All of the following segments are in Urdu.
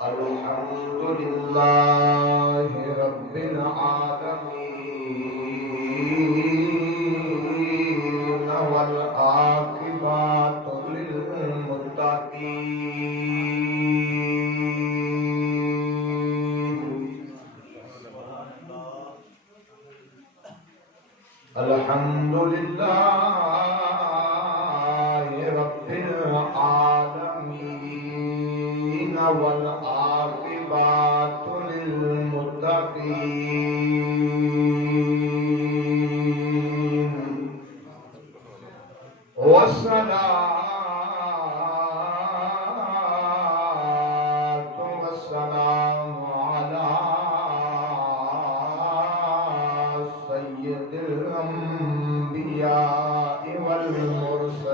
الحمد لله رب العالمين والعاقبة للمتقين. الحمد لله رب العالمين والعاقبة للمتقين، والصلاة والسلام على سيد الأنبياء والمرسلين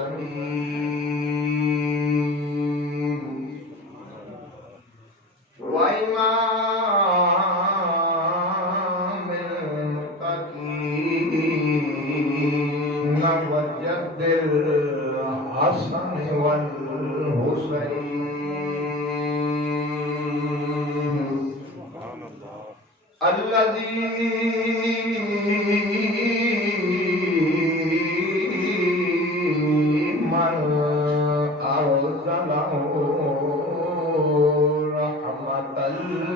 وإمام المتقين وجد الحسن والحسين الذي من أرسله رحمة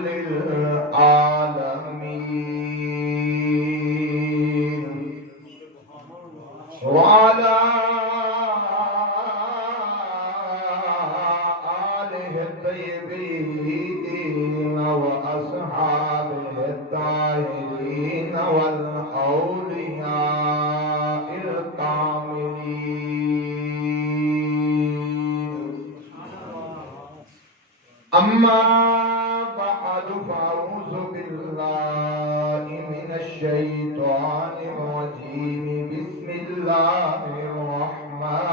للعالمين، وعلى آله الطيبين وأصحابه الطاهرين والأولياء الكاملين. أما بعد فأعوذ بالله من الشيطان الرجيم. بسم الله الرحمن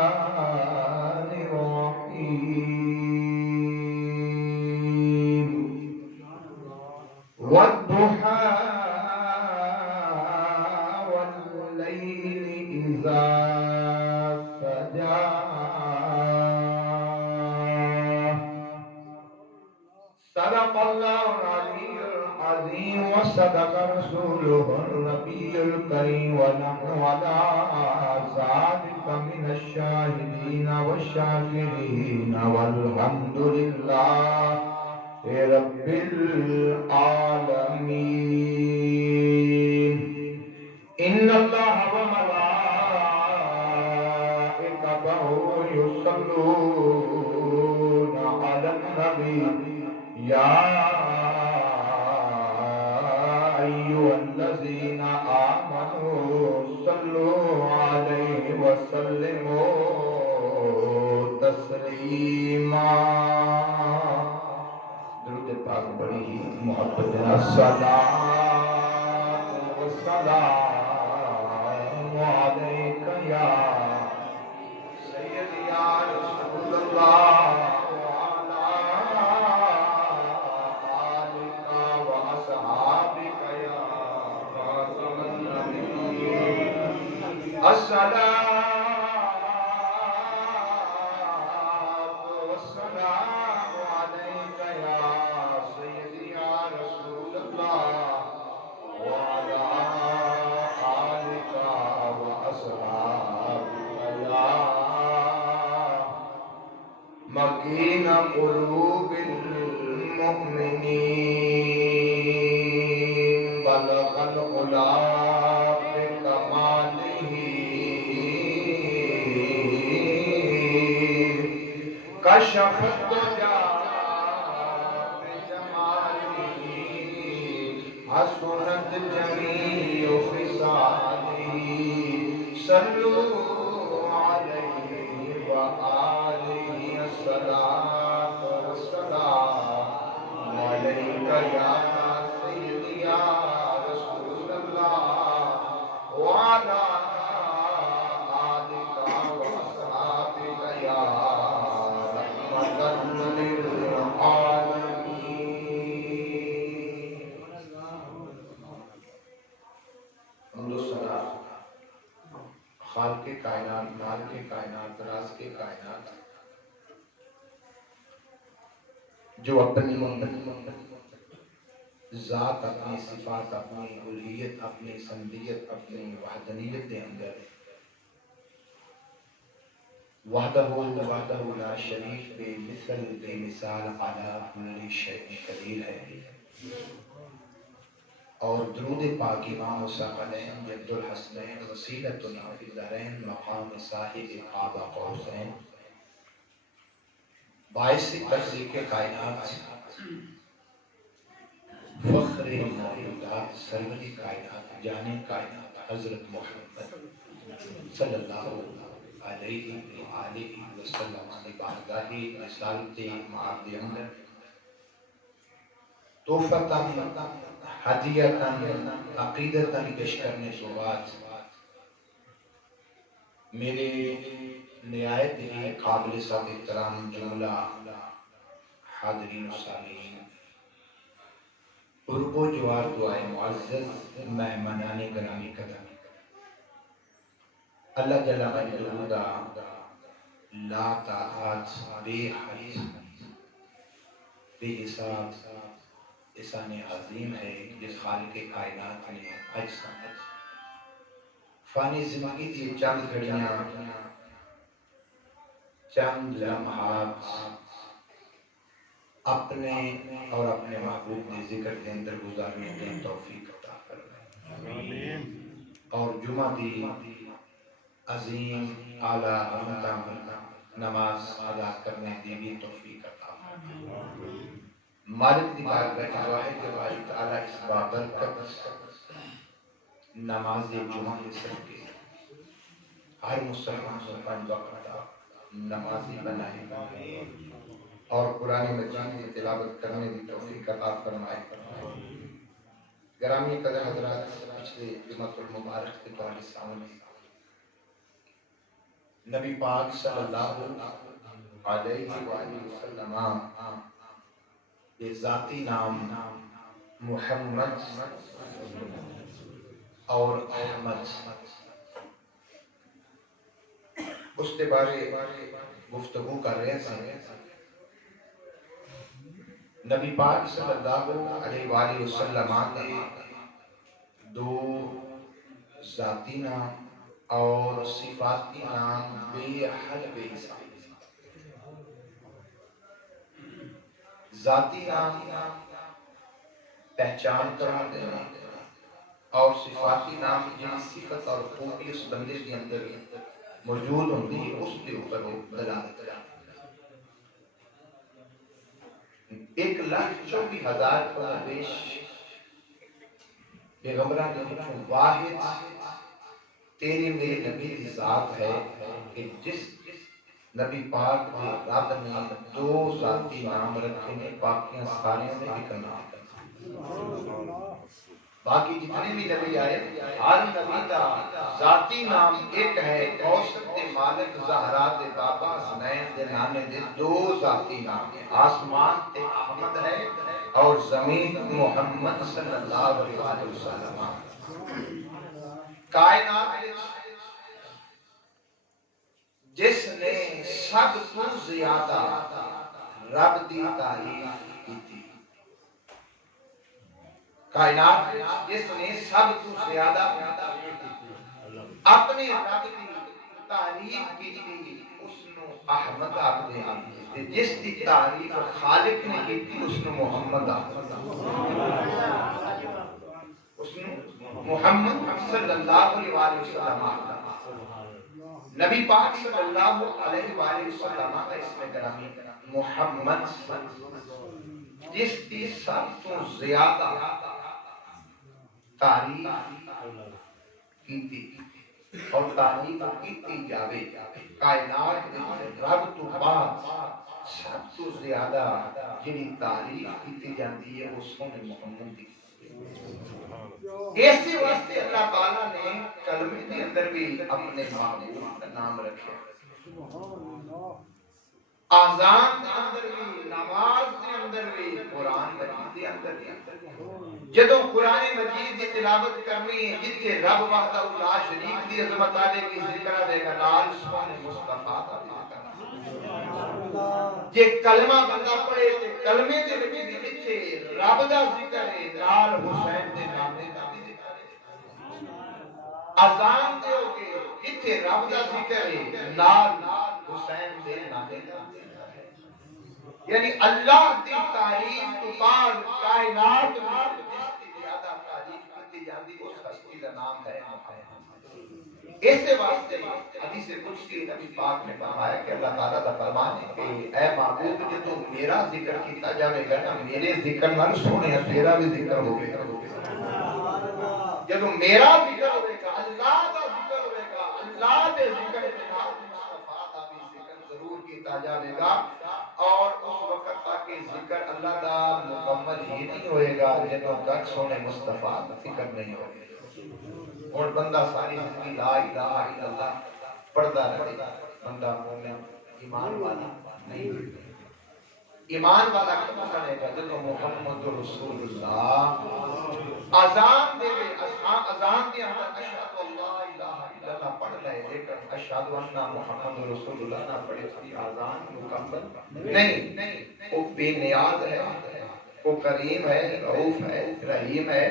الرحيم. والضحى والليل إذا سجى صدق الله العلي العظيم وصدق رسوله النبي الكريم، ونحن على ذلك من الشاهدين والشاكرين، والحمد لله رب العالمين. إن الله وملائكته يصلون على النبي يا أيها الذين آمنوا صلوا عليه وسلموا تسلیما. درود پاک بڑی محبت الصلاۃ والسلام علیک یا سیدی یا رسول اللہ، الصلاة والسلام عليك يا سيدي يا رسول الله، وعلى آلك وأصحابك يا مكين قلوب المؤمنين. بلغ العلا كشف الدجى بجماله، حسنت جميع خصاله. صلوا عليه وآله الصلاة والسلام عليك يا سيدي يا رسول الله، وعلى آلك وأصحابك يا خالق کائنات، مالک کائنات، راز کے کائنات، جو اپنی ذات، اپنی صفات، اپنی الوہیت، اپنی سمدیت، اپنی وحدانیت کے اندر وحدہ لا شریک بے مثل بے مثال علی کل شیء قدیر ہے، اور درود پاک امام الثقلین جد الحسنین وسیلتنا فی الدارین مقام صاحب قاب قوسین باعث تخلیق کائنات فخر موجودات سرور کائنات جان کائنات حضرت محمد صلی اللہ علیہ وآلہ وسلم کی بارگاہ رسالت معاد اندر تحفتاً ہدیتاً عقیدتاً پیش کرنے کے بعد میرے نہایت ہی قابل سب احترام جملہ حاضرین و سامعین، قرب و جوار دعائے معزز مہمانان گرامی قدر، اللہ جل مجدہ دا لا تعاعد بے حد بے حساب احسان عظیم ہے جس خالق کائنات نے اجسام فانی زندگی کی چند گھڑیاں، چند لمحات اپنے اور اپنے محبوب کے ذکر کے اندر گزارنے کی توفیق عطا فرمائے، اور جمعہ دی عظیم اعلیٰ عمدہ نماز ادا کرنے کی بھی توفیق عطا فرمائے۔ مالک دی بارگاہ میں دعا ہے کہ باری تعالیٰ اس بابرکت نماز جمعہ کے صدقے ہر مسلمان کو 5 وقت نمازی بنائے اور قرآن مجید کی تلاوت کرنے کی توفیق عطا فرمائے۔ گرامی قدر حضرات، پچھلے جمعۃ المبارک کے تمہارے سامنے نبی پاک صلی اللہ علیہ وآلہ وسلم یہ ذاتی نام محمد اور احمد اس کے بارے گفتگو کر رہے ہیں۔ نبی پاک صلی اللہ علیہ وآلہ وسلم نے 2 ذاتی نام اور صفاتی نام بے حد بے حساب، ذاتی نام پہچان کرا دینا اور صفاتی نام جن صفت اور خوبی اس بندے کے اندر موجود ہوتی ہے اس کے اوپر وہ دلالت کرا۔ 1,24,000 پیش پیغمبران نے واحد تیرے میرے نبی کی ذات ہے کہ جس نبی پاک کے رب نے 2 ذاتی نام رکھے نے، باقیاں سارے نے ایک نام۔ باقی جتنے بھی نبی آئے ہر نبی کا ذاتی نام ایک ہے، کوثر دے مالک زہرا دے بابا حسنین دے نانے دے 2 ذاتی نام ہیں، آسمان تے احمد ہے اور زمین محمد صلی اللہ علیہ وسلم۔ کائنات جس نے سب تو زیادہ رب دی تعریف کی تھی، کائنات جس نے سب تو زیادہ اپنے رب دی تعریف کی تھی اس نو احمد آخدے ہیں، جس دی تعریف خالق نے کی تھی اس نو محمد آخدے ہیں، اس نو محمد صلی اللہ علیہ وسلم آخدے ہیں۔ نبی پاک صلی اللہ علیہ وآلہ وسلم کا اسم گرامی محمد جس کی سب تو زیادہ تعریف کی تھی اور تعریف کی جاوے کائنات رب تو بعد سب تو زیادہ جنہی تعریف کی جاندی ہے اس نے محمد کی۔ اسی واسطے اللہ تعالیٰ نے کلمے کے اندر بھی اپنے محبوب کا نام رکھا، آذان کے اندر بھی، نماز کے اندر بھی، قرآن مجید کے اندر بھی۔ جدوں قرآن مجید کی تلاوت کرنی ہے جتھے رب وحدہ لا شریک دی عظمت آلے کی ذکر دے گا، نال سبحان مصطفیٰ کا ذکر جے کلمہ بندہ پڑھے تے کلمے دے وچ بھی جتھے رب دا ذکر ہے نال حسین دے نام دا بھی ذکر ہے اذان دے ہوگے جتھے رب دا ذکر ہے نال حسین دے نام دا یعنی اللہ دی تعریف تو بعد کائنات میں جس کی زیادہ تعریف کی جاتی اس ہستی کا نام ہے اس واسطے حدیث قدسی نبی پاک نے فرمایا کہ اللہ تعالیٰ کا فرمان ہے کہ اے معبود جب تو میرا ذکر کیتا جائے گا نا میرے ذکر نال سونے تیرا بھی ذکر ہوگے جب میرا ذکر ہوئے گا اللہ کا ذکر ہوئے گا اللہ کے ذکر کے نال مصطفیٰ کا بھی ذکر ضرور کیتا جائے گا اور اس وقت تک ذکر اللہ کا مکمل ہی نہیں ہوئے گا جب تک سونے مصطفیٰ کا ذکر نہیں ہوئے اور بندہ ساری زندگی لا الہ الا اللہ پڑھتا رہے بندہ مومن ایمان والا نہیں ایمان والا کب سنے گا جب محمد رسول اللہ اذان دے اذان دے اندر اشہد اللہ الہ الا اللہ پڑھ رہے لیکن اشہد ان محمد رسول اللہ نہ پڑھے اس اذان مکمل نہیں وہ بے نیاز ہے وہ کریم ہے رؤوف ہے رحیم ہے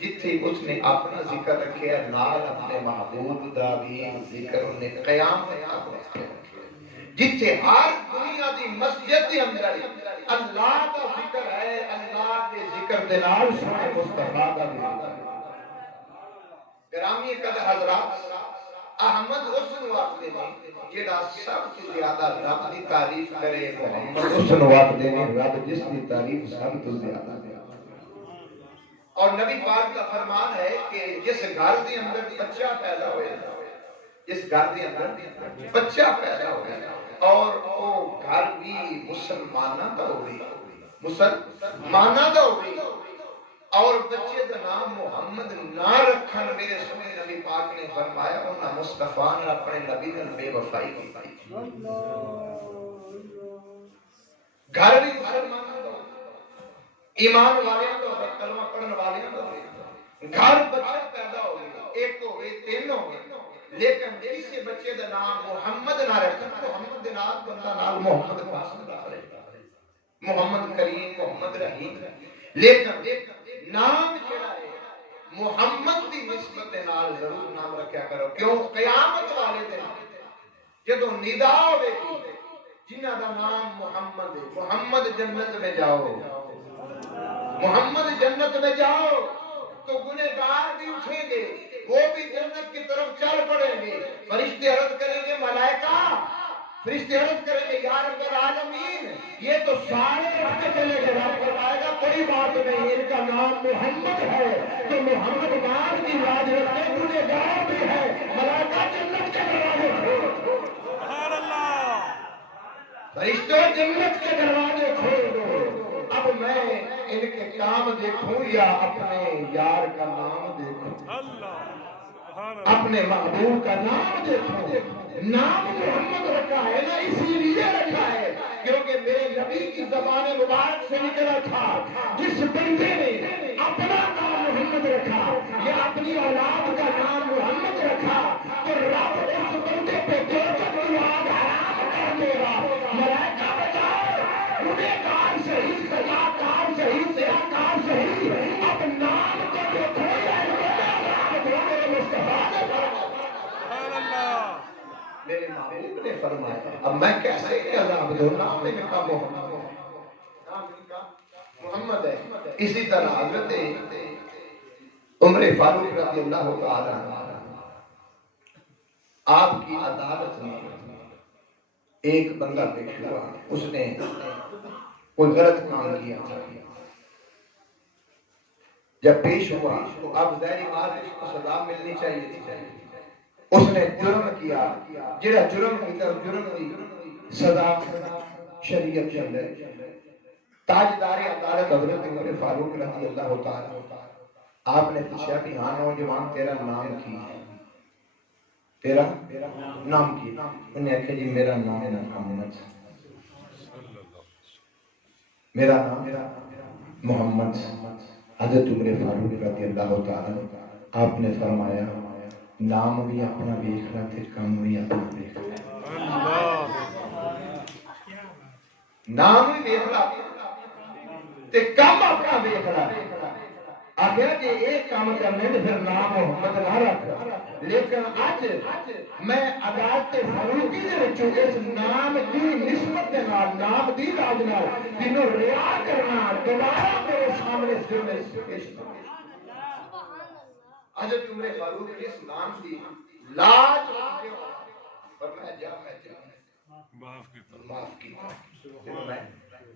جتھے اس نے اپنا ذکر رکھے نال اپنے محبوب دا بھی ذکر نے قیام میں آپ رکھے جتھے ہر دنیا دی مسجد کے اندر اللہ کا ذکر ہے اللہ کے ذکر دے نال سنے مصطفیٰ کا بھی گرامی قدر حضرات احمد حسن واقعے نے جڑا سب سے زیادہ رب دی تعریف کرے محمد حسن واقعے نے رب جس دی تعریف سب سے زیادہ اور نبی پاک کا فرمان ہے کہ جس گھر دے اندر بچہ پیدا ہوئے جس گھر دے اندر بچہ پیدا ہوئے اور وہ گھر بھی مسلمانہ دا ہوئی مسلمانہ دا ہوئی اور بچے کا نام محمد نہ رکھن میرے سنے نبی پاک نے فرمایا انہاں مصطفیٰ نے اپنے نبی نے بے وفائی کی گھر بھی مسلمانہ دا ایمان والے تو کلمہ پڑھن والے تو گھر بچہ پیدا ہو گیا ایک تو ہوئے تین ہو گئے لیکن کسی بچے کا نام محمد نہ رکھن محمد دے نال بندہ نال محمد پسند کرے محمد کریم محمد رحیم لیکن نام جڑا ہے محمد دی نسبت دے نال ضرور نام رکھیا کرو کیوں قیامت والے دن جدوں ندا ہوے گی جنہاں دا نام محمد ہے محمد جنت میں جاؤ محمد جنت میں جاؤ تو گنہگار بھی اٹھیں گے وہ بھی جنت کی طرف چل پڑیں گے فرشتے عرض کریں گے ملائکہ فرشتے عرض کریں گے یا رب العالمین یہ تو سارے اٹھ کے چلے گئے رب فرمائے گا کوئی بات نہیں ان کا نام محمد ہے تو محمد نام کی راج رکھتے گنہگار بھی ہے ملائکہ جنت کے دروازے کھول سبحان اللہ فرشتوں جنت کے دروازے کھول دو اب میں ان کے کام دیکھوں یا اپنے یار کا نام دیکھوں اپنے محبوب کا نام دیکھوں نام محمد رکھا ہے نا اسی لیے رکھا ہے کیونکہ میرے نبی کی زبان مبارک سے نکلا تھا جس بندے نے اپنا نام محمد رکھا یا اپنی اولاد کا نام محمد رکھا تو رب اس بندے پہ دوزخ کی آگ حرام کر دے گا ملائکہ بچاؤ گنہگار صحیح سزاکار صحیح سیاکار صحیح اب نام کو دیکھو یا میرے محبوب نے فرمایا اب میں کیسے عذاب دوں نام ان کا محمد ہے اسی طرح حضرت عمر فاروق رضی اللہ تعالی عنہ آپ کی عدالت میں ایک بندہ پیش ہوا اس نے کوئی غلط کام کیا تھا جب پیش ہوا تو اب ظاہری بات اس کو سزا ملنی چاہیے تھی اس نے جرم کیا جڑا جرم کیتا جرم دی سزا شریعت کے اندر تاجدار عدالت حضرت عمر فاروق رضی اللہ تعالی آپ نے پوچھا کہ ہاں نوجوان تیرا نام کی ہے تیرا نام کی انہوں نے کہا جی میرا نام ہے محمد میرا نام محمد حضرت عمر فاروق رضی اللہ تعالی آپ نے فرمایا نام بھی اپنا دیکھنا تھے کام بھی اپنا دیکھنا نام ہی دیکھ لا تے کام اپنا دیکھ لا آگیا کہ ایک کام کرنے تو پھر نام محمد نہ رکھ لیکن اج میں عدالت فاروقی دے وچوں اس نام دی نسبت دے نال نام دی راج نال تینوں ریا کرنا دوبارہ میرے سامنے سر میں پیش کرنا حضرت عمر فاروق اس نام دی لاج فرمایا جا میں معاف کیتا میں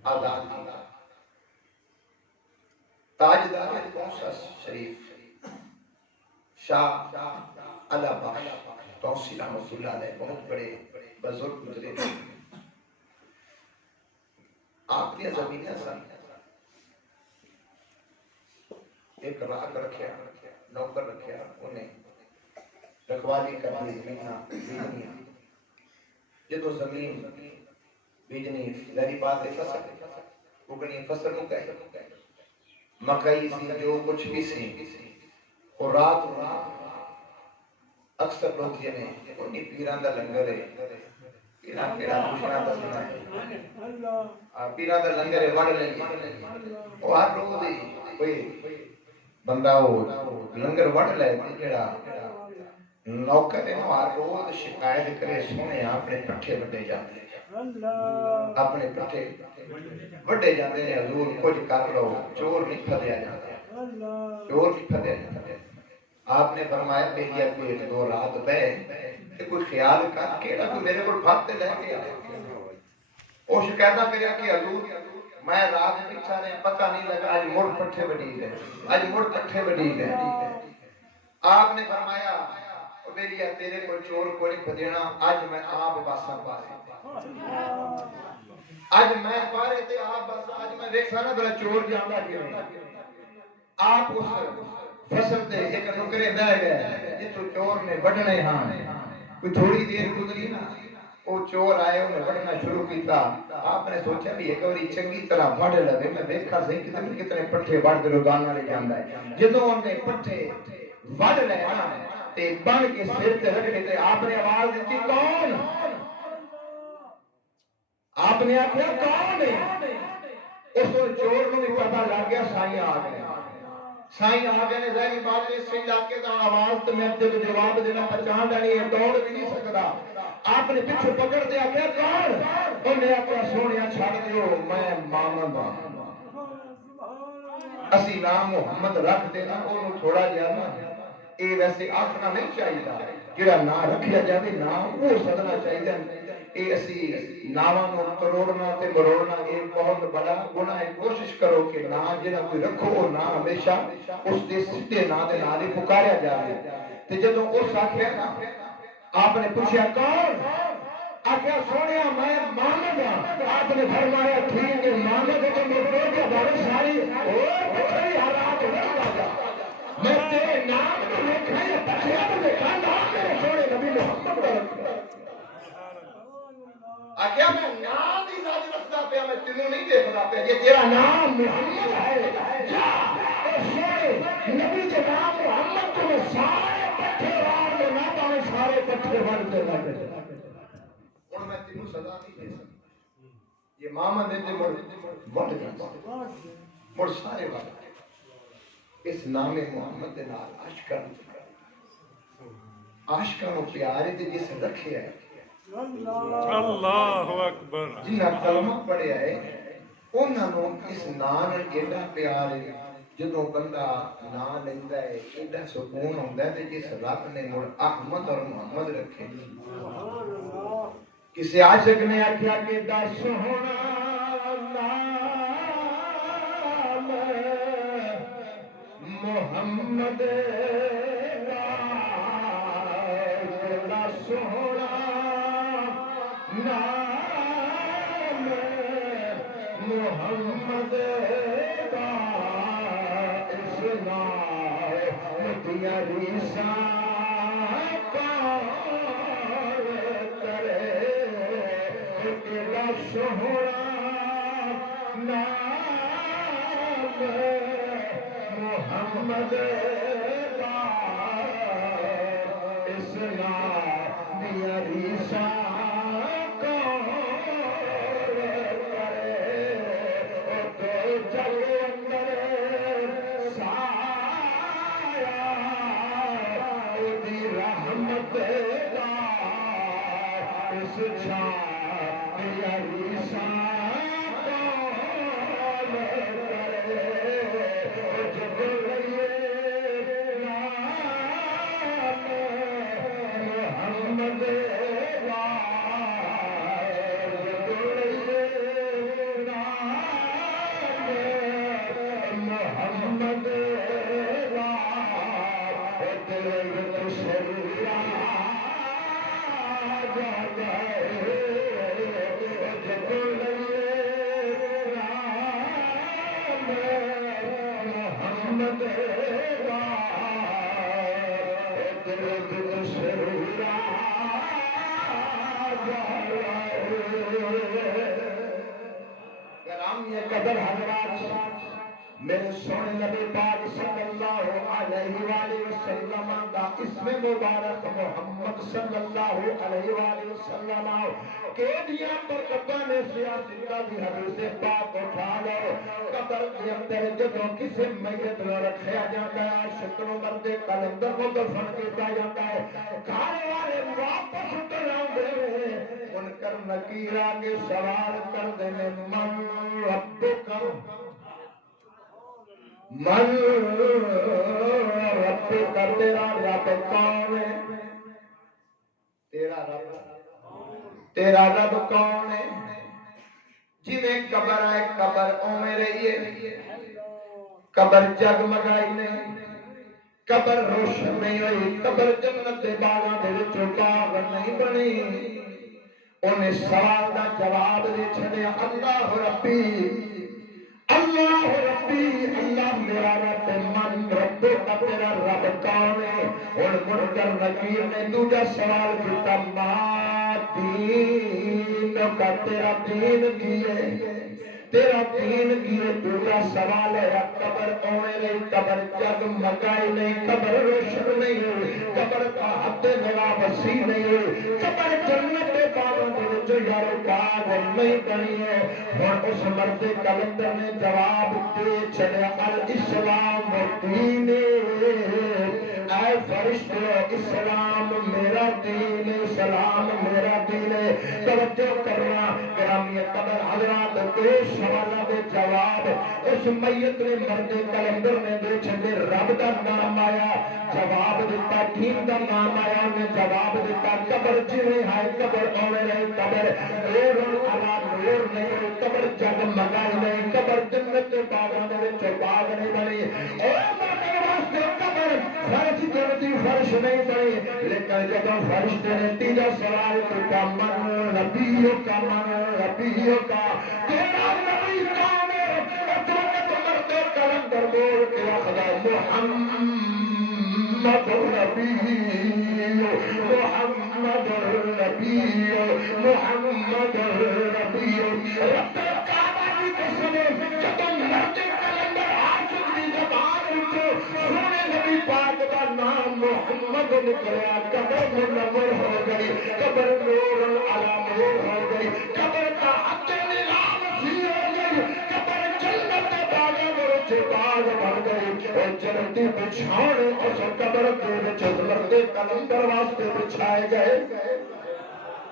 آزاد کیتا تاجدار قوس شریف شاہ علا بخش توسی رحمت اللہ علیہ بہت بڑے بزرگ گزرے آپ نے زمینیں سن ایک راگ رکھیا نوکر رکھیا انہیں رکھوالی کرنی زمینہ جدو زمین بیجنی لہری بات ہے فصل اگنی فصل نو کہے مکئی سی جو کچھ بھی سی اور رات اکثر لوگ یہ نہیں کوئی پیران دا لنگر ہے پیران پیران پوچھنا دسنا ہے پیران دا لنگر ہے وڑ لیں گے وہ ہر روز کوئی بندہ ہو لنگر وڑ لے جڑا نوکر ہے ہر روز شکایت کرے سونے اپنے پٹھے وڈے جاتے اپنے پٹھے وڈے جاتے ہیں حضور کچھ کر لو چور نہیں پھدیا جاتا چور نہیں پھدیا جاتا آپ نے فرمایا میری اب ایک دو رات بہ کہ کوئی خیال کر کیڑا کوئی میرے کو بھاگتے لے گیا وہ شکایتہ کریا کہ حضور میں رات پیچھا نے پتہ نہیں لگا آج مڑ پٹھے بڑی گئے آج مڑ پٹھے بڑی گئے آپ نے فرمایا میری تیرے کو چور کو نہیں پھدینا آج میں آپ باسا پارے آج میں پارے تے آپ باسا آج میں دیکھا نا بلا چور جانا کیوں آپ اس فصل تے ایک نکرے بہ گئے جتو چور نے بڑھنے ہاں کوئی تھوڑی دیر گزری نا وہ چور آئے انہیں بڑھنا شروع کیتا آپ نے سوچا بھی ایک واری چنگی طرح بڑھ لگے میں دیکھا صحیح کتنے پٹھے بڑھ کے روزانہ لے جاندہ ہے جدو ان نے پٹھے بڑھ لے نا تے بن کے سر تے رکھنے تے آپ نے آواز دیتی کون آپ نے آخیا کون ہے اس چور کو بھی پتہ لگ گیا سائیں آ گئے سائیں آ گئے نے ظاہری بات اس علاقے کا آواز تو میں تیرے جواب دینا پہچان ڈالی ہے دوڑ بھی نہیں سکتا آپ نے پیچھے پکڑ دیا کیا کون انہوں نے اپنا سونیا چھاڑ دیو میں محمد اسی نام محمد رکھ دینا انہوں تھوڑا جانا اے ویسے آخنا نہیں چاہیے جڑا نہ رکھیا جائے نام وہ سدنا چاہیے اے اسی ناموں کروڑنا تے مروڑنا ایک بہت بڑا گناہ ہے کوشش کرو کہ نا جنہاں کوئی رکھو وہ نا ہمیشہ اس دے سدھے نا دے نال ہی پکاریا جائے تے جدوں اس آکھیا نا آپ نے پوچھا کون آخیا سونیا میں محمد ہوں آپ نے فرمایا ٹھیک ہے محمد تو میرے کو بڑے ساری اور پچھلی حالات میں تیرے نام کو لکھا یا پچھیا کو لکھا نام میرے سونے نبی محمد کا رکھا آگیا میں نام ہی ساتھ رکھتا پیا میں تینوں نہیں دیکھتا پیا یہ تیرا نام محمد ہے جا اے سونے نبی کے نام محمد کو میں سارے پٹھے وار میں نہ پانے سارے پٹھے وار دے نہ دے اور میں تینوں سزا نہیں دے سکتا یہ ماما دیتے مڑ جاتا مڑ سارے وار اس نام محمد دے نال عاشقاں نو پیارے تے جس رکھے ہے اللہ اکبر جنہاں کلمہ پڑھیا ہے انہاں نو اس نام ایڈا پیار ہے جدوں بندہ نام لیندا ہے ایڈا سکون ہوندا ہے تے جس رب نے مڑ احمد اور محمد رکھے کسی عاشق نے آکھیا کہ دا سوہنا محمد دا سونا نام محمد دا اس نام دیا ریسا کار کرے دا سونا نام محمد کا اسلام دیا ریسا کار کرے کرام یہ قدر حضرات میرے سونے نبی پاک صلی اللہ علیہ وآلہ وسلم دا اسم مبارک محمد صلی اللہ علیہ وآلہ وسلم کے دیا برکتاں نے سیاستہ دی حدیث پاک اٹھا لو قبر کے اندر جدوں کسی میت نو رکھیا جاتا ہے شکر مرد کلندر کو دفن کیتا جاتا ہے گھر والے واپس ٹراؤندے منکر نکیر آگے سوال کر دے من ربک من رب کا تیرا رب کون ہے تیرا رب کون ہے جنہیں قبر ہے قبر اویں رہی ہے قبر جگمگائی نہیں قبر روشن نہیں ہوئی قبر جنت دے باغاں دے وچوں باغ نہیں بنی انہیں سوال دا جواب دے چھڑیا اللہ ربی اللہ ربی اللہ میرا رب من رب کا تیرا رب کون ہے اور منکر نکیر نے دوجا سوال کیتا ما دین کا تیرا دین کی ہے تیرا دین کی ہے دوجا سوال ہے قبر اویں رہی قبر جگمگائی نہیں قبر روشن نہیں ہوئی قبر کا حد نگاہ وسیع نہیں ہوئی قبر جنت کے باغوں دے وچ یارو باغ نہیں بنی ہے اور اس مرد کلندر نے جواب دے چلے الاسلام دین اے فرشتو اسلام میرا دین اسلام میرا دین توجہ کرنا گرامی قدر حضرات دو سوالوں کے جواب اس میت نے مرد کلندر نے دے چھڑے رب دا نام آیا جواب دیتا دین دا نام آیا نے جواب دیتا قبر جویں ہے قبر اویں رہے قبر نور علا نور نہیں قبر جگمگائی نہیں قبر جنت کے باغاں دے وچ باغ نہیں بنی اے مرد واسطے قبر فرش جنتی فرش نہیں بنی لیکن جب فرشتے نے تیجا سوال کیا من نبیوں کا تیرا نبی کون ہے اترک مرد کلندر بول کے خدا محمد نبی محمد نبی محمد نبی رب کعبہ کی قسم جب مرد کلندر عاشق دی زبان وچوں سونے نبی پاک دا نام محمد نکلیا قبر منور ہو گئی قبر نور علی نور ہو گئی قبر کا حد نگاہ وسیع ہو گئی قبر جنت کے باغوں میں باغ بن گئی اور جنتی بچھاؤنے اس قبر کے وچ مرد کلندر واسطے بچھائے گئے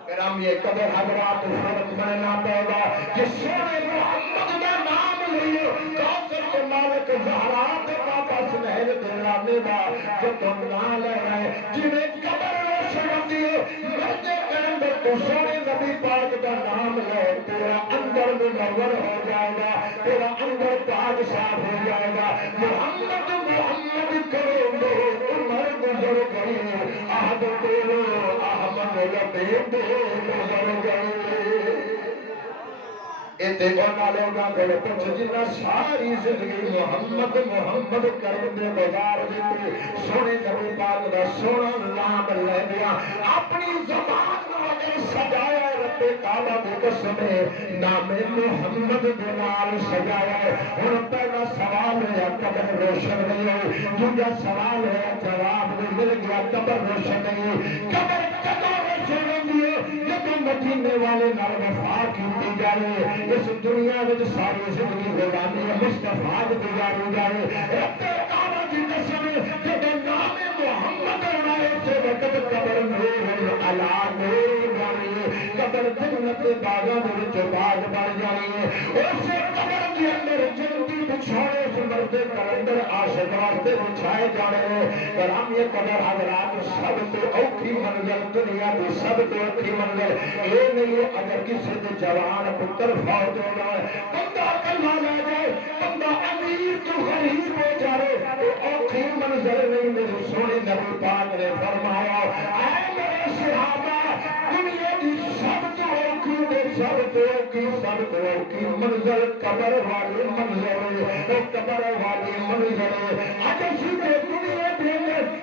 کرام یہ قبر حضرات فرق مننا پیدا کہ سونے محمد کا نام لئیو کوثر کے مالک زہرا کے واپس نہر دلانے دا جو تم نہ لے رہے جنہیں قبر روشن ہوتی ہے مرد کلندر تو سونے نبی پاک کا نام لے تیرا اندر منور ہو جائے گا تیرا اندر پاک صاف ہو جائے گا محمد محمد کرو دو عمر گزر گئی احد تیرو احمد لبید گزر گئی ایتے بنا لوگا گھر پچھ جنہ ساری زندگی محمد محمد کریں دے بازار دیتے سونے نبی پاک دا سونا نام لے دیا اپنی زبان اگر سجایا رب کعبہ دے قسم نام محمد دنال سجایا اور پہلا سوال ہے قبر روشن نہیں ہوئی دوجا سوال ہے جواب مل گیا قبر روشن نہیں ہوئی قبر کدو روشن ہوئی ہے جب مدینے والے نال وفا کی جائے اس دنیا میں ساری زندگی غلامی مصطفیٰ گزاری جائے رب کعبہ کی قسم جب نام محمد رائے سے وقت قبر نور علا نور جائے قبر جنت باغوں میں جو باغ بڑھ جائے اسے قبر کے اندر جنتی بچھاڑے سے مرد کلندر عاشق واسطے بچھائے جانے پر ہم یہ قبر حضرات سب تو اوکھی منزل دنیا کی سب تو اوکھی منزل یہ نہیں ہے اگر کسی نے جوان پتر فوت ہو جائے بندہ کلمہ لے جائے بندہ امیر تو غریب ہو جائے تو اوکھی منزل نہیں میرے سونے نبی پاک نے فرمایا اے میرے صحابہ دنیا کی سب تو اوکھی سب تو اوکھی منزل قبر والی منزل ہے قبر والی منزل ہے اگر سیدھے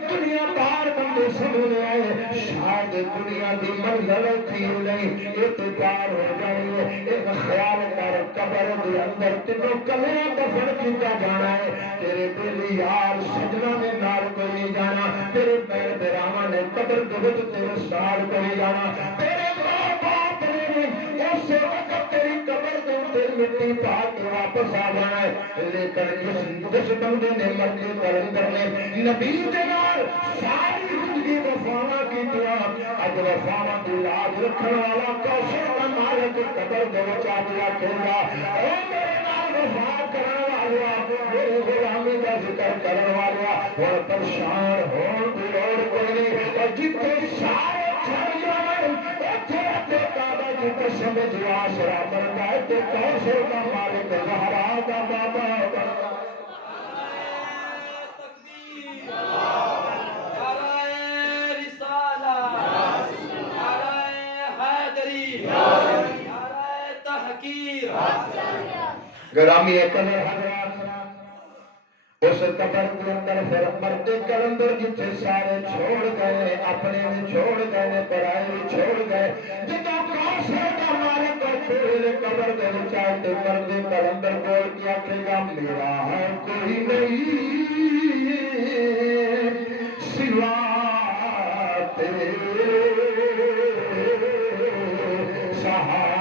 دنیا دار بندے سمجھنے آئے شاید دنیا دی منزل تھی نہیں اعتبار ہو جائے ایک خیال کر قبر دے اندر تینوں کلے دفن کیتا جانا ہے تیرے دل یار سجنا نے نال کوئی جانا تیرے پیر براواں نے قبر دے وچ تیرے سال کوئی جانا تیرے ماں باپ نے اس وقت تیری قبر دے تے مٹی پا کے واپس آ جانا ہے لیکن جس بندے نے مرنے کلندر نے نبی دے نال ساری زندگی وفاواں کیتیاں اج وفاواں دی لاج رکھن والا کوثر دا مالک قبر دے وچ آ کے کہندا اے میرے نال وفا کرن والیا میری غلامی دا ذکر کرن والیا ہن پریشان ہون دی لوڑ کوئی نہیں اور جتنے سارے چھڑ جاون اوتھے تے کعبہ دی قسم جوا شرا کردا ہے تے کوثر دا مالک زہرا دا بابا گرامی قدر حضرات اس قبر کے اندر پھر مرد کلندر جتنے سارے چھوڑ گئے اپنے بھی چھوڑ گئے پرائے بھی چھوڑ گئے جتنا کوثر کا مالک چھوڑے قبر دے چاہتے مرد کلندر بول کے آکھے گا میرا ہے کوئی نہیں سوا تیرے سہارا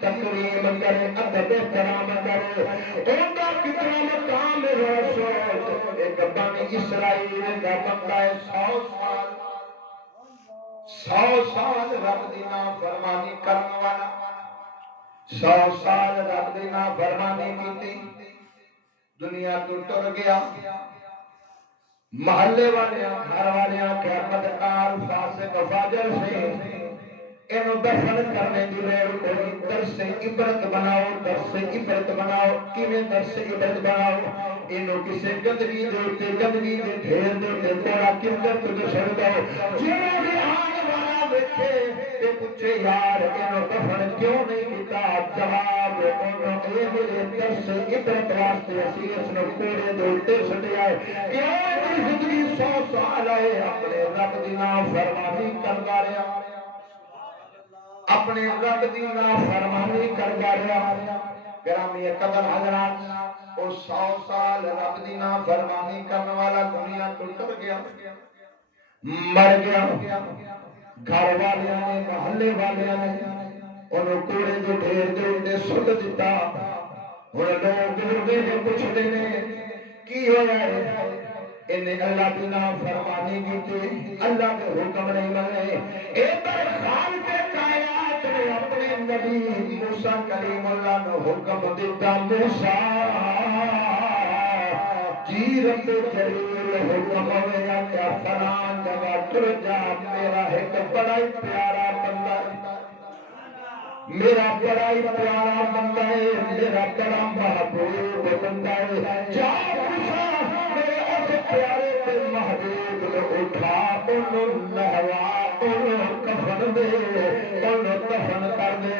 تقریم کرے ادب احترام کرے ان کا کتنا مقام رسول ایک بنی اسرائیل کا بندہ ہے 100 سال رب دی نافرمانی کرنے والا 100 سال رب دی نافرمانی کیتی دنیا تو ٹر گیا محلے والے گھر والے قیامت آل فاسق فاجر سے انہوں دفن کرنے کی لوڑ کوئی درس عبرت بناؤ درس عبرت بناؤ کیویں درس عبرت بناؤ انہوں کسے گندگی دے ڈھیر دے تیرا کردر تجھے چھڑ دو جنہوں بھی آنے والا دیکھے تے پوچھے یار انہوں دفن کیوں نہیں کیتا جواب انہوں اے میرے درس عبرت واسطے اسی اس نے کوڑے دے سٹے آئے کیوں زندگی 100 سال آئے اپنے رب دی نافرمانی کرتا رہا اپنے رب دی نافرمانی کرتا رہا گرامی قدر حضرات وہ 100 سال رب دی نافرمانی کرنے والا دنیا تو ٹر گیا مر گیا گھر والے نے محلے والے نے انہوں کوڑے دے ڈھیر دے سٹ دیتا اور لوگ گزرتے جو پوچھتے ہیں کی ہوا ہے انہیں اللہ کی نافرمانی کی تھی اللہ کے حکم نہیں مانے ایک خال کے کائنات نے اپنے نبی موسیٰ کلیم اللہ نے حکم دیتا موسیٰ جی رب جلیل حکم ہویا کیا فلان جگہ ٹر جا میرا ایک بڑا ہی پیارا بندہ میرا بڑا ہی پیارا بندہ ہے میرا بڑا محبوب بندہ ہے جا موسیٰ میرے اس پیارے تے محبوب نے اٹھا انہوں نہوا انہوں کفن دے انہوں کفن کر دے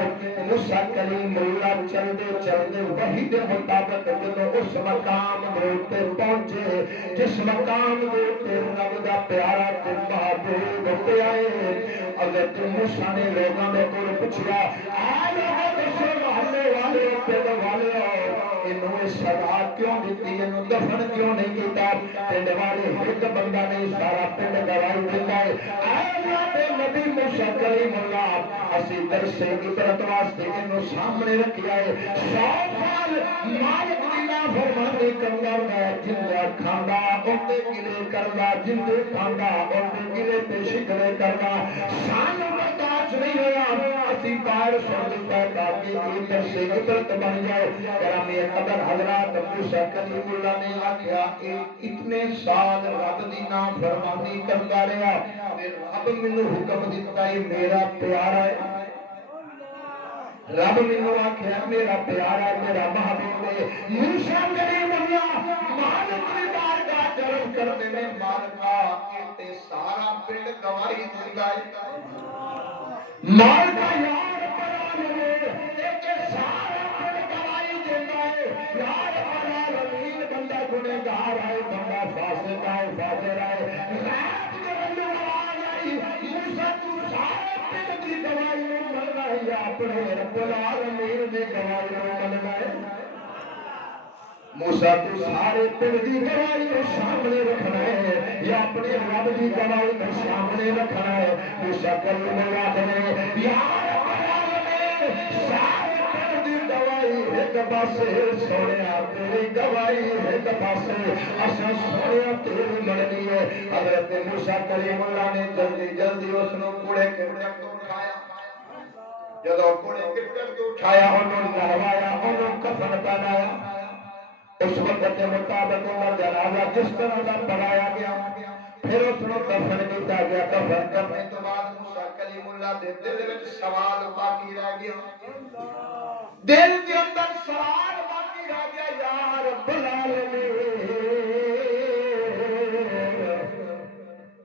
موسیٰ کلیم اللہ چل دے وحی دے مطابق جنہوں اس مقام دوتے پہنچے جس مقام دوتے رب دا پیارا تے محبوب پہ آئے اگر موسیٰ نے لوگوں نے کو پوچھا آئے لوگوں دسو محلے والے دفن کیوں نہیں کیتا؟ پنڈ والے ایک بندہ نہیں سارا پنڈ گواہی دیتا ہے اے اللہ دے نبی موسیٰ کلیم اللہ اسی درس عبرت واسطے انہوں سامنے رکھیا ہے 100 سال مالک دی نافرمانی کردا ہے جندے کھاندا اونتے گلے کردا جندے کھاندا اونتے گلے تے شکرے کردا سانو برداشت نہیں ہویا اسی باہر سن دیتا ہے تاکہ یہ درس عبرت بن جائے گرامی قدر حضرات موسیٰ کلیم اللہ نے آکھیا کہ اتنے سال رب دی نافرمانی کردا رہا رب مینوں حکم دیتا ہے میرا پیارا ہے رب مینوں آکھیا میرا پیارا ہے میرا محبوب ہے موسیٰ کلیم اللہ مالک دی بارگاہ جلب کرنے میں مالکا تے سارا پنڈ گواہی دیندا ہے مالکا یار پرالے تے سارا پنڈ گواہی دیندا ہے یار پرالے بندہ گنہگار ہے بندہ فاسق ہے فاجر ہے رات کے بندے آواز آئی موسیٰ تو سارے پنڈ دی گواہی مننا ہے یا اپنے رب العالمین دی گواہی مننا ہے موسیٰ تو سارے پنڈ دی گواہی کو سامنے رکھنا ہے یا اپنے رب دی گواہی کو سامنے رکھنا ہے موسیٰ کلیم اللہ نے یا رب العالمین سارے پنڈ دی گواہی ایک پاسے سونیا تیری گواہی ایک پاسے اساں سونیا تیری مننی ہے حضرت موسیٰ کلیم اللہ نے جلدی جلدی اس نو کوڑے کرکٹ تو اٹھایا جدو کوڑے کرکٹ تو اٹھایا انہوں نہوایا انہوں کفن پہنایا اس وقت کے مطابق عمر جنازہ جس طرح کا پڑھایا گیا پھر اس نے دفن کیا گیا دفن کرنے کے بعد موسیٰ کلیم اللہ دے دل وچ سوال باقی رہ گیا دل کے اندر سوال باقی رہ گیا یا رب العالمین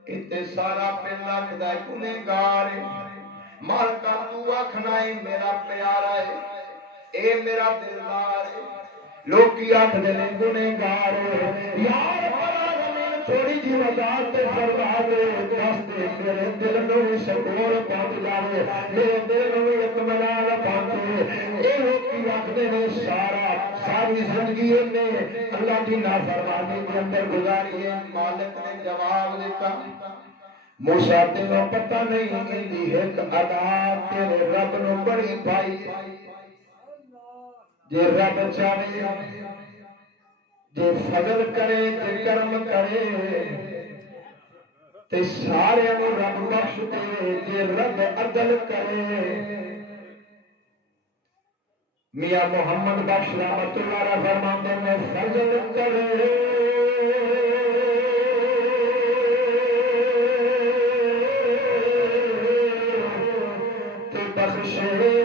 اتے سارا پنڈ آکھدا گنہگار ہے مالکا تو آکھنا ہے میرا پیارا ہے اے میرا دلدار ہے لوکی آکھدے نے گنہگار یا رب العالمین تھوڑی جی وضاحت فرما دے دس دے میرے دل نوں سکون پہنچ جاوے میرے دل نوں اطمینان پہنچے اے لوکی آکھدے نے ساری زندگی نے اللہ دی نافرمانی کے اندر گزاری ہے مالک نے جواب دیتا موسیٰ تینوں پتہ نہیں اندی ایک ادا تیرے رب نو بڑی پائی جے رب چاہے جے فضل کرے جے کرم کرے تے سارے نو رب بخش دے جے رب عدل کرے میاں محمد بخش رحمت اللہ علیہ فرماتے ہیں فضل کرے تے بخشے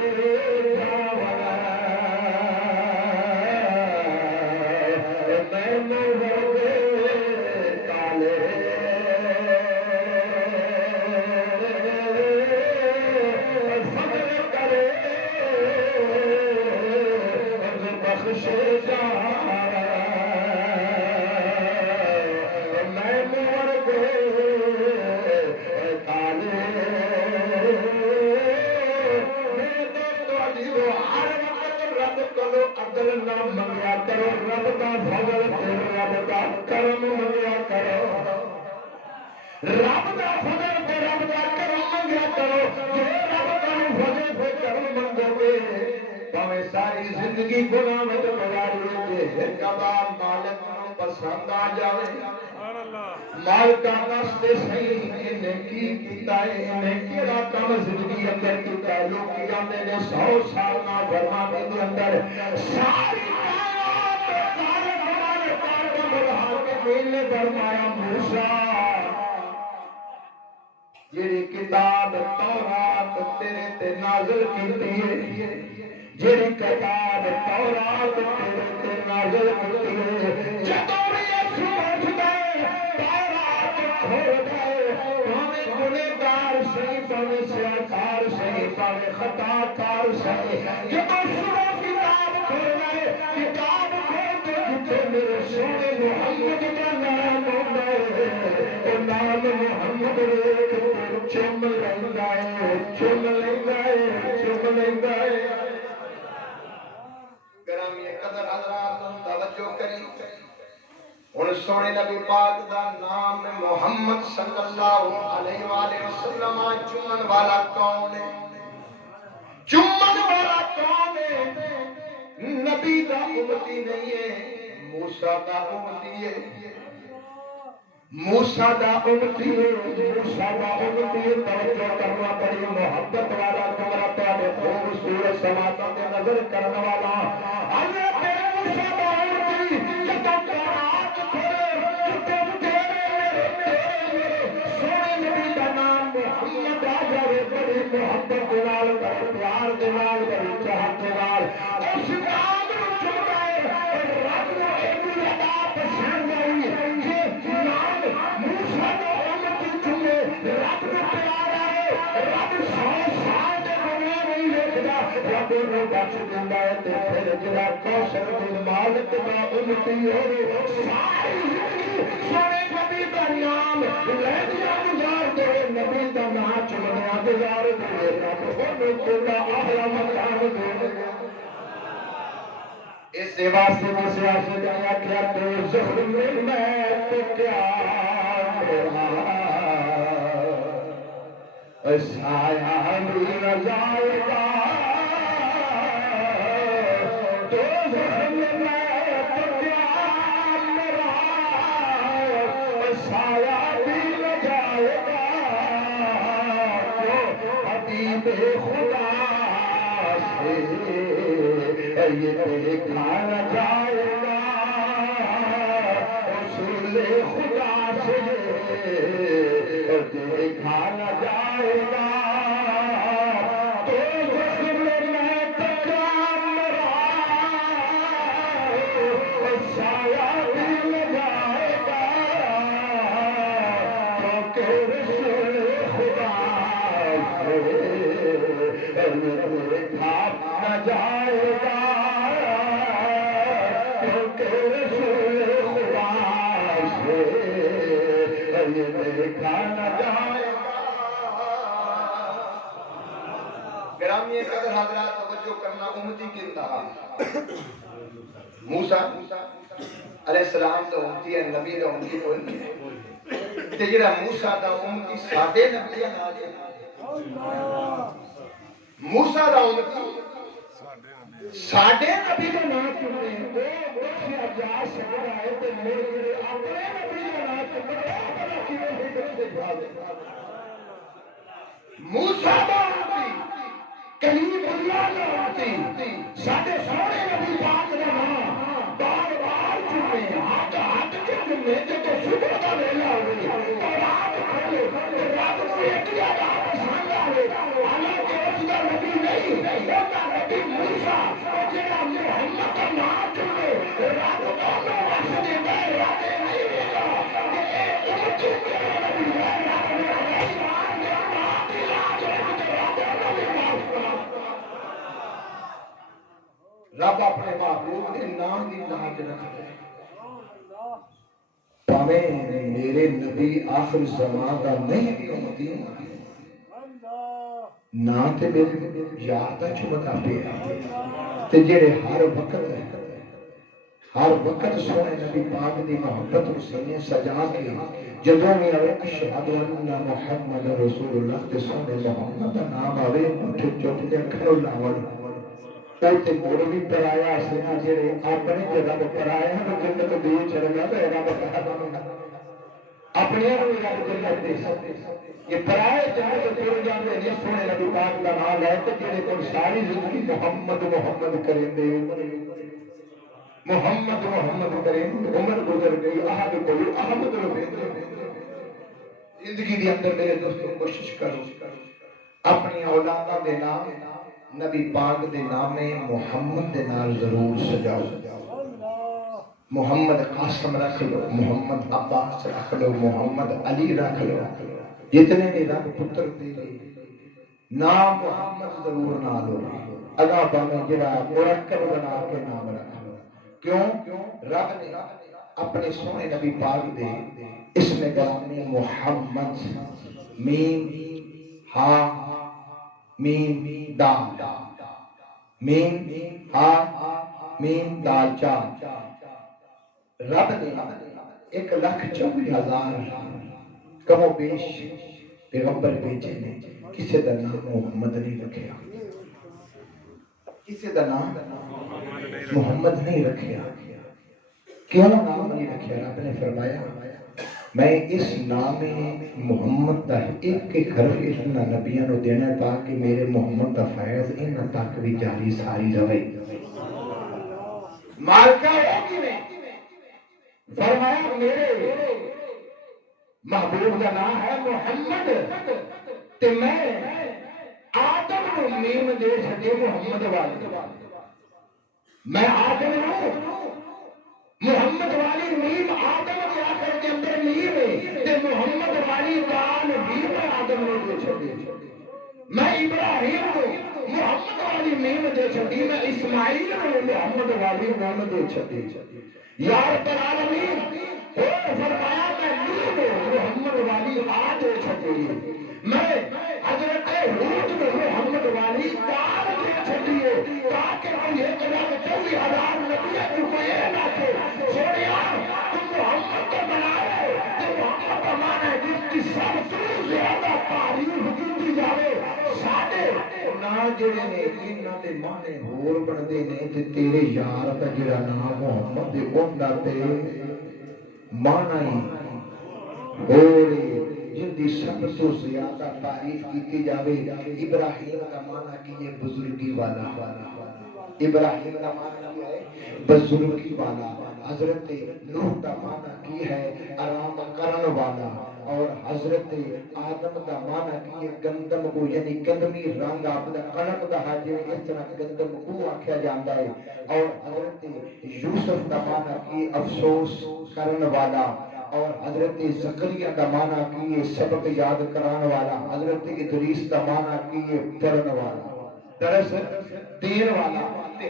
ساری زندگی گناہ میں گزاری مالک پسند آ جائے مالکا واسطے صحیح انہیں کی کیتا ہے انہیں کیڑا کام زندگی اندر کیتا ہے لوگ کی آنے نے 100 سال نہ فرمانے کے اندر ساری کائنات سارے ہمارے پار کا ملحال کے دل نے فرمایا موسیٰ یہ کتاب تورات تیرے تے نازل کیتی ہے جیڑی کتاب تورات تیرے تے نازل کیتی ہے جدوں یہ سمجھ گئے تورات کھول گئے ہمیں گنہگار صحیح پاوے سیاکار صحیح پاوے خطا کار صحیح جدوں سنو کتاب کھول گئے کتاب کھول کے جتنے میرے سونے محمد کا نام ہوتا ہے نام محمد ایک چم لیندا ہے چم لیندا ہے چم لیندا ہے گرامی قدر حضرات توجہ کری ہن سونے نبی پاک دا نام محمد صلی اللہ علیہ وآلہ وسلم چومن والا کون ہے؟ چومن والا کون ہے؟ نبی دا امتی نہیں ہے، موسیٰ دا امتی ہے، موسیٰ دا امتی ہے، موسیٰ دا امتی ہے۔ توجہ کرنا بڑی محبت والا تمہارا پیارے خوبصورت سماعتوں کے نظر کرنے والا حضرت موسیٰ دا امتی جب قرآن کھولے جب تیرے سونے نبی کا نام محمد آ جائے بڑی محبت دلال بڑی پیار دلال بڑی چاہت دلال اس نام چل رہے رب کو ایک لگا پسند آئی یہ نام موسیٰ دا امتی چلے رب کو پیار آئے رب 100 سال دے دنیا نہیں دیکھتا رب نے بچ دینا ہے تے پھر جڑا کوثر دے مالک دا امتی ہو ساری زندگی سونے نبی دا نام لیندیا گزار دے نبی دا نام چلیا گزار دے رب انہوں تیرا اعلیٰ مقام دے اس واسطے میں سے آسے جایا کیا تو زخم میں تو کیا سایہ بھی نہ جائے گا تو زخم میں تو کیا میرا سایہ بھی نہ جائے گا تو حبیب خدا سے یہ دیکھا نہ جائے گا رسول خدا سے دیکھا نہ جائے گا تو زخم میں تکرام رہا سایہ بھی نہ جائے گا کیونکہ رسول خدا سے دیکھا نہ جائے گا کیونکہ رسول خدا سے دیکھا نہ جائے گا۔ گرامی قدر حضرات توجہ کرنا امتی کی انتہا موسیٰ علیہ السلام دا امتی ہے نبی دا امتی کوئی نہیں ہے تے جڑا موسیٰ دا امتی ساڈے نبی ہے موسیٰ دا امتی ساڈے نبی دا نام چنے وہ دکھیا جا سکتا ہے تے میرے اپنے نبی دا نام چنے موسیٰ دا امتی کلیم اللہ دا امتی ساڈے سونے نبی پاک دا نام بار بار چنے ہاتھ کے چنے جب صبح دا ویلا ہوئے اور رات کھولے رات کو ایک جگہ پسند آئے حالانکہ اس کا نبی نہیں ہوتا نبی موسیٰ جڑا محمد کا نام چنے رب دونوں وقت دیتا ہے رب نہیں دیتا کہ اے امتی میرے نبی ہے رب میرا ایمان میرا نام کی لاج رکھ کے رب نبی رب اپنے محبوب کے نام کی لاج رکھ دے پاویں میرے نبی آخر زمان کا نہیں بھی امتی نہ تے میرے یار دا چمکا پیا تے جڑے ہر وقت سونے نبی پاک دی محبت سینے سجا کے جدوں میں آوے اشہد ان محمد رسول اللہ تے سونے محمد دا نام آوے اٹھ چپ کے کھڑو لاون او تے مولوی پرایا سنا جڑے اپنے جگہ پرایا تے جنت دی چڑھ گیا تے رب کہا اپنے رب جنت دے یہ پرائے جہاں تر جانے نہیں سونے نبی پاک کا نام ہے تو جڑے کو ساری زندگی محمد محمد کریں دے محمد محمد کریں عمر گزر گئی احد کوئی احمد ربے زندگی دی اندر میرے دوستوں کوشش کرو اپنی اولادہ دے نام نبی پاک دے نام محمد دے نام ضرور سجاؤ محمد قاسم رکھ لو محمد عباس رکھ لو محمد علی رکھ لو جتنے بھی رب پتر دے نام محمد ضرور نہ لو اگا بانے جڑا مرکب بنا کے نام رکھ لو کیوں رب نے اپنے سونے نبی پاک دے اسم گرامی محمد میم ہا میم دال میم ہا میم دال چا رب نے 1,40,000 کم و بیش پیغمبر بھیجے نے، کسی دا نام محمد نہیں رکھیا، کسی دا نام محمد نہیں رکھیا۔ کیوں نام نہیں رکھیا؟ رب نے فرمایا میں اس نام محمد دا ایک ایک حرف اتنا نبیوں کو دینا تاکہ میرے محمد دا فیض انہاں تک بھی جاری ساری رہے۔ مالکہ ہوگی میں فرمایا میرے محبوب کا نام ہے محمد، تے میں آدم کو میم دے سکے محمد والی، میں آدم کو محمد والی میم آدم کے آخر کے اندر میم ہے، تے محمد والی دال بھی میں آدم نے دے سکے، میں ابراہیم کو محمد والی میم دے سکتی، میں اسماعیل کو محمد والی میم دے سکتی۔ یا رب العالمین فرمایا میں محمد والی آج دے سکتی، میں حضرت حود میں محمد والی دال دے سکتی ہے، تاکہ کوئی ایک لاکھ 24,000 نبی کو کوئی نہ کہ سوڑیا تم محمد کو بنائے، تو محمد کا معنی ہے جس کی سب سے زیادہ تعریف کی جاوے ساڑھے نا جڑے نے انہاں دے معنی ہور بندے نے تے تیرے یار دا جڑا نام محمد دے اوندا تے معنی اور جن دی سب سے زیادہ تعریف کی جاوے۔ ابراہیم کا معنی کی ہے بزرگی والا، ابراہیم کا معنی کیا ہے؟ بزرگی والا۔ حضرت نوح کا معنی کی ہے آرام کرن والا، اور حضرت آدم کا معنی کی ہے گندم کو، یعنی گندمی رنگ آپ دا کڑک دا حاجی اس طرح گندم کو آکھیا جاندہ ہے، اور حضرت یوسف کا معنی کی افسوس کرن والا، اور حضرت زکریا کا معنی کی ہے سبق یاد کران والا، حضرت ادریس کا معنی کی ہے پڑھن والا، درس دین والا،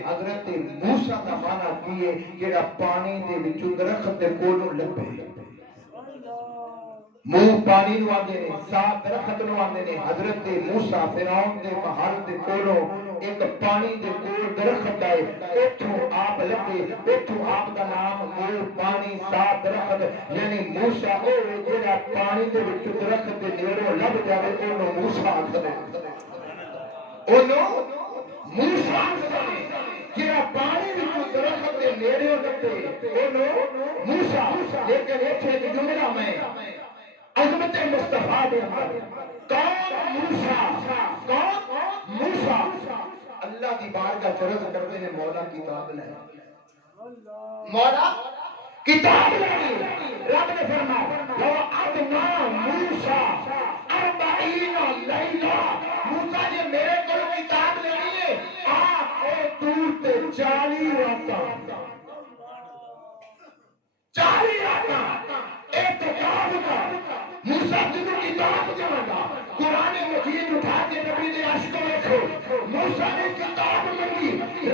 حضرت موسیٰ کا معنی کی ہے جڑا پانی دے وچوں درخت دے کولوں لبے، منہ پانی نو آندے نے، ساتھ درخت نو آندے نے۔ حضرت موسیٰ فرعون دے محل دے کولوں ایک پانی دے کول درخت آئے، ایتھوں آپ لبے، ایتھوں آپ دا نام منہ پانی ساتھ درخت، یعنی موسیٰ ہوئے جڑا پانی دے وچوں درخت دے نیڑوں لب جاوے انہوں موسیٰ آکھدے، انہوں موسیٰ آکھدے جڑا پانی وچوں درخت دے نیڑوں لبے انہوں موسیٰ۔ لیکن ایتھے ایک جملہ میں عظمت مصطفیٰ دے اندر کون موسیٰ، کون موسیٰ اللہ دی بارگاہ چرز کرتے ہیں مولا کتاب لے، مولا کتاب لے، رب نے فرمایا لو ادنا موسیٰ 40 لیلہ، موسیٰ جے میرے کو کتاب لے لیے آپ اے دور تے 40 راتاں 40 راتاں اعتکاف کا موسیٰ جنہوں کتاب جانا قرآن مجید اٹھا کے نبی نے عشق رکھو، موسیٰ نے کتاب منگی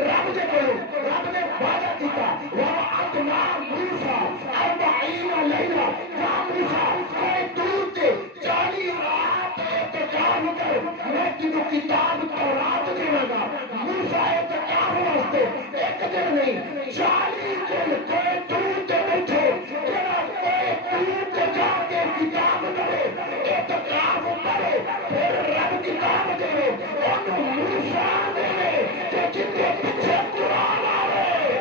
رب دے کرو، رب نے وعدہ کیتا وَأَتْنَا مُوسَىٰ 40 لیلہ، یا موسیٰ اے دور تے 40 رات اعتکاف کر، میں جنہوں کتاب تورات دینا گا۔ موسیٰ اعتکاف واسطے ایک دن نہیں 40 دن کوئی دور تے بیٹھے، جنہاں کوئی دور تے جا کے کتاب کرے، اعتکاف کرے، پھر رب کتاب دے انہوں موسیٰ دے کہ جتنے پیچھے قرآن آوے،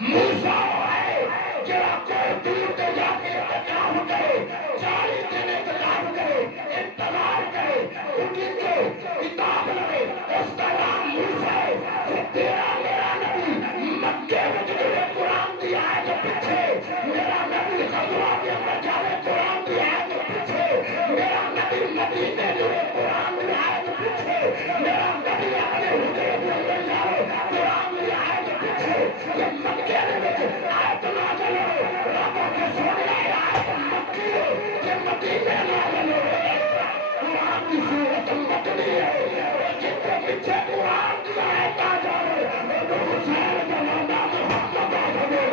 موسیٰ ہوئے جڑا کوئی دور تے جا کے اعتکاف کرے، 40 دن اعتکاف کرے، انتظار کرے، اٹھی کے کتاب لگے، اس کا نام موسیٰ ہے کہ تیرا میرا نبی مکے میں جڑے قرآن دی آیت پیچھے، میرا نبی خضرہ کے اندر جاوے قرآن دی آیت پیچھے، میرا نبی مدینے جڑے قرآن دی آیت پیچھے، میرا نبی اپنے حجرے کے اندر جاوے قرآن دی آیت پیچھے، یہ مکے میں آیت نازل ہوئے، رب کے سونے آیت مکی ہے، یہ مدینے نازل ہوئے، قرآن کی صورت مدنی ہے، جتنے پیچھے قرآن دی آیت آ جاوے، حسین زمانہ محمد آزمے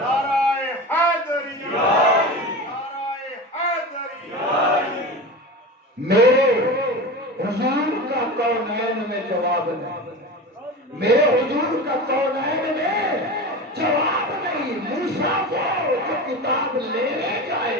نعرہ حیدریہ میرے حضور کا کونین میں جواب نہیں، میرے حضور کا کونین میں جواب نہیں۔ موسیٰ کو جو کتاب لینے جائے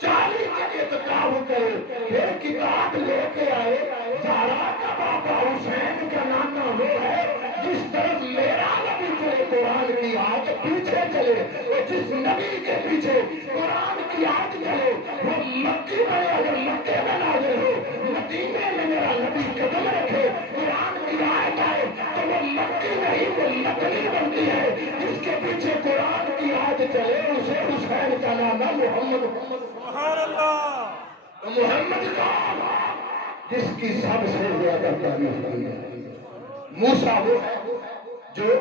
40 دن اعتکاف کرے، پھر کتاب لے کے آئے۔ زہرا کا بابا حسین کا نانا وہ ہے جس طرف میرا نبی چلے قرآن کی آیت پیچھے چلے، اور جس نبی کے پیچھے قرآن کی آیت چلے وہ مکی میں، اگر مکے میں نازل ہو، مدینے میں میرا نبی قدم رکھے، قرآن کی آیت آئے تو وہ مکی نہیں، وہ نقلی بنتی ہے۔ جس کے پیچھے قرآن کی آیت چلے اسے حسین کا نانا محمد سبحان اللہ۔ محمد کون؟ جس کی سب سے زیادہ تعریف کی ہے۔ موسیٰ وہ ہے جو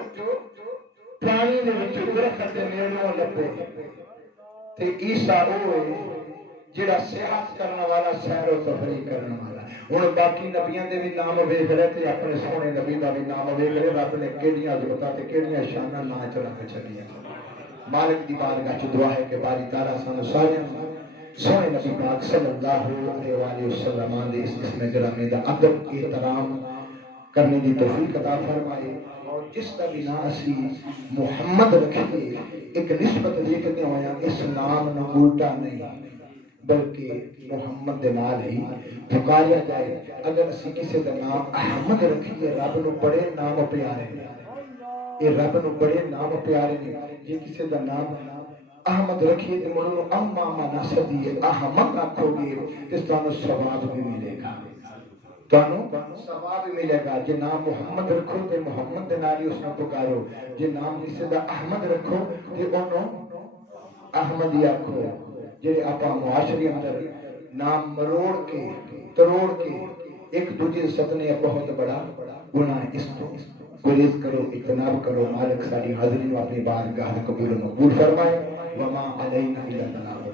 پانی دے وچ درخت دے نیڑوں لبے، تے عیسیٰ وہ ہے جڑا صحت کرنے والا، سیر و تفریح کرنے والا۔ ہن باقی نبیاں دے بھی نام ویکھ لے تے اپنے سونے نبی دا بھی نام ویکھ لے، رب نے کیڑیاں عظمتاں تے کیڑیاں شاناں نام چ رکھ چھڈیاں۔ مالک دی بارگاہ چ دعا ہے کہ باری تعالیٰ سانو سارے سونے نبی پاک صلی اللہ علیہ وآلہ وسلم دے اس جسم گرامی دا ادب احترام کرنے دی توفیق عطا فرمائے، اور جس کا بھی نام اسی محمد رکھیے ایک نسبت دیکھتے ہویا اس نام نہ الٹا نہیں بلکہ محمد دے نال ہی پکاریا جائے۔ اگر اسی کسی دا نام احمد رکھیے رب نو بڑے نام پیارے نے، یہ رب نو بڑے نام پیارے نے۔ جی کسی دا نام احمد رکھیے تو مڑو اما مانا سدیے احمد رکھو گے اس تانوں ثواب بھی ملے گا، تانوں ثواب بھی ملے گا۔ جے نام محمد رکھو تے محمد دے نال ہی اس نوں پکارو، جے نام کسی دا احمد رکھو تے اونوں احمد ہی آکھو۔ جے اپا معاشرے اندر نام مروڑ کے تروڑ کے ایک دوجے سدنے بہت بڑا گناہ ہے، اس کو گریز کرو، اجتناب کرو۔ مالک ساری حاضری اپنی بارگاہ قبول و مقبول فرمائے۔ وما علینا الا البلاغ۔